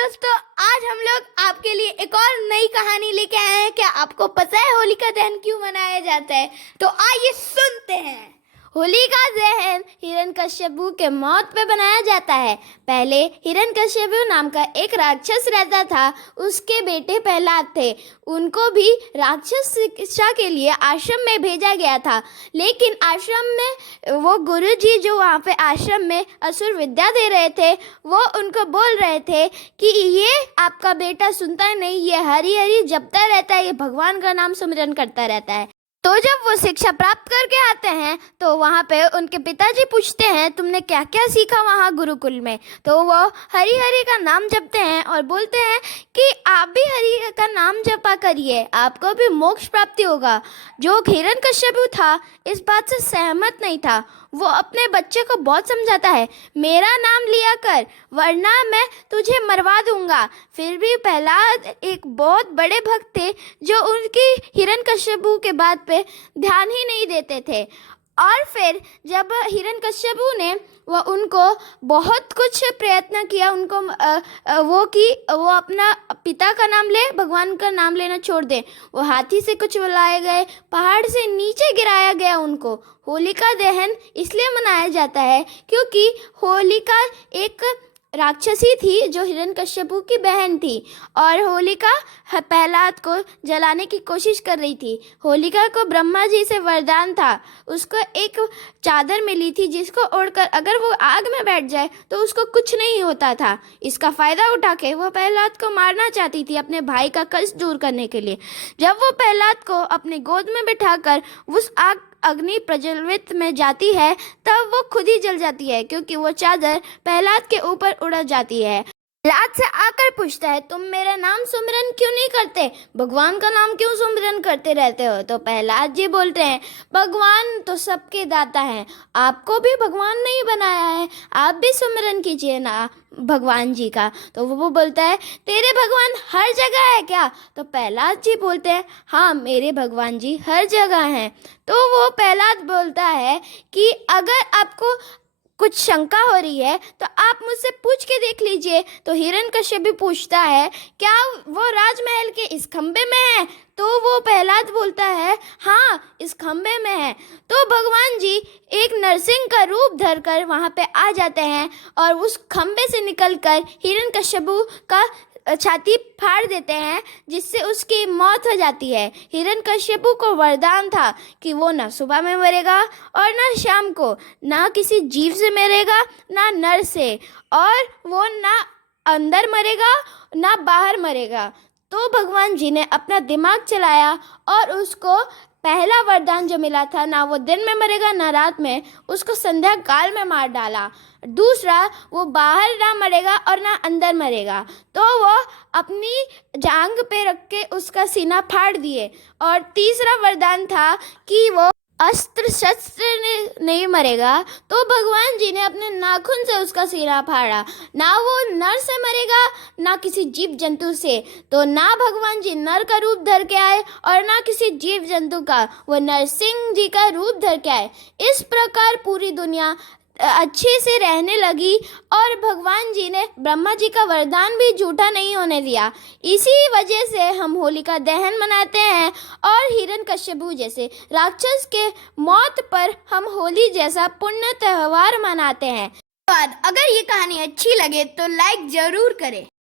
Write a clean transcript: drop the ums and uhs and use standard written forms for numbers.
दोस्तों, आज हम लोग आपके लिए एक और नई कहानी लेके आए हैं। क्या आपको पता है होलिका दहन क्यों मनाया जाता है? तो आइए सुनते हैं। होलिका दहन हिरण्यकश्यपु के मौत पे बनाया जाता है। पहले हिरण्यकश्यपु नाम का एक राक्षस रहता था। उसके बेटे प्रहलाद थे। उनको भी राक्षस शिक्षा के लिए आश्रम में भेजा गया था। लेकिन आश्रम में वो गुरुजी जो वहाँ पे आश्रम में असुर विद्या दे रहे थे, वो उनको बोल रहे थे कि ये आपका बेटा सुनता नहीं, ये हरी हरी जपता रहता है, ये भगवान का नाम सुमिरन करता रहता है। तो जब वो शिक्षा प्राप्त करके आते हैं तो वहाँ पे उनके पिताजी पूछते हैं, तुमने क्या क्या सीखा वहाँ गुरुकुल में? तो वो हरि हरि का नाम जपते हैं और बोलते हैं कि आप भी हरि का नाम जपा करिए, आपको भी मोक्ष प्राप्ति होगा। जो हिरण्यकश्यपु था इस बात से सहमत नहीं था। वो अपने बच्चे को बहुत समझाता है, मेरा नाम लिया कर वरना मैं तुझे मरवा दूंगा। फिर भी प्रहलाद एक बहुत बड़े भक्त थे जो उनकी हिरण्यकश्यपु के बात पे ध्यान ही नहीं देते थे। और फिर जब हिरण्यकश्यपु ने उनको बहुत कुछ प्रयत्न किया, उनको वो अपना पिता का नाम ले, भगवान का नाम लेना छोड़ दे। वो हाथी से कुछ लाए गए, पहाड़ से नीचे गिराया गया उनको। होलिका दहन इसलिए मनाया जाता है क्योंकि होलिका एक राक्षसी थी जो हिरण्यकश्यपु की बहन थी और होलिका प्रहलाद को जलाने की कोशिश कर रही थी। होलिका को ब्रह्मा जी से वरदान था, उसको एक चादर मिली थी जिसको ओढ़कर अगर वो आग में बैठ जाए तो उसको कुछ नहीं होता था। इसका फ़ायदा उठा के वो प्रहलाद को मारना चाहती थी अपने भाई का कष्ट दूर करने के लिए। जब वो प्रहलाद को अपनी गोद में बिठाकर उस आग अग्नि प्रज्वलित में जाती है तब वो खुद ही जल जाती है क्योंकि वो चादर प्रहलाद के ऊपर उड़ जाती है। प्रहलाद से आकर पूछता है, तुम मेरा नाम सुमिरन क्यों नहीं करते? भगवान का नाम क्यों सुमिरन करते रहते हो? तो प्रहलाद जी बोलते हैं, भगवान तो सबके दाता हैं, आपको भी भगवान नहीं बनाया है, आप भी सुमिरन कीजिए ना भगवान जी का। तो वो बोलता है, तेरे भगवान हर जगह है क्या? तो प्रहलाद जी बोलते हैं, हाँ मेरे भगवान जी हर जगह हैं। तो वो प्रहलाद बोलता है कि अगर आपको कुछ शंका हो रही है तो आप मुझसे पूछ के देख लीजिए। तो हिरण्यकश्यप भी पूछता है, क्या वो राजमहल के इस खंबे में है? तो वो प्रहलाद बोलता है, हाँ इस खंबे में है। तो भगवान जी एक नरसिंह का रूप धरकर वहाँ पे आ जाते हैं और उस खंबे से निकलकर हिरण्यकश्यपु का छाती फाड़ देते हैं जिससे उसकी मौत हो जाती है। हिरण्यकश्यपु को वरदान था कि वो ना सुबह में मरेगा और ना शाम को, ना किसी जीव से मरेगा ना नर से, और वो ना अंदर मरेगा ना बाहर मरेगा। तो भगवान जी ने अपना दिमाग चलाया और उसको पहला वरदान जो मिला था, ना वो दिन में मरेगा ना रात में, उसको संध्या काल में मार डाला। दूसरा, वो बाहर ना मरेगा और ना अंदर मरेगा। तो वो अपनी जांग पे रख के उसका सीना फाड़ दिए। और तीसरा वरदान था कि वो अस्त्र शस्त्र नहीं मरेगा। तो भगवान जी ने अपने नाखून से उसका सीना फाड़ा। ना वो नर से मरेगा ना किसी जीव जंतु से। तो ना भगवान जी नर का रूप धर के आए और ना किसी जीव जंतु का, वो नरसिंह जी का रूप धर के आए। इस प्रकार पूरी दुनिया अच्छे से रहने लगी और भगवान जी ने ब्रह्मा जी का वरदान भी झूठा नहीं होने दिया। इसी वजह से हम होलिका दहन मनाते हैं और हिरण्यकश्यपु जैसे राक्षस के मौत पर हम होली जैसा पुण्य त्यौहार मनाते हैं। अगर ये कहानी अच्छी लगे तो लाइक जरूर करें।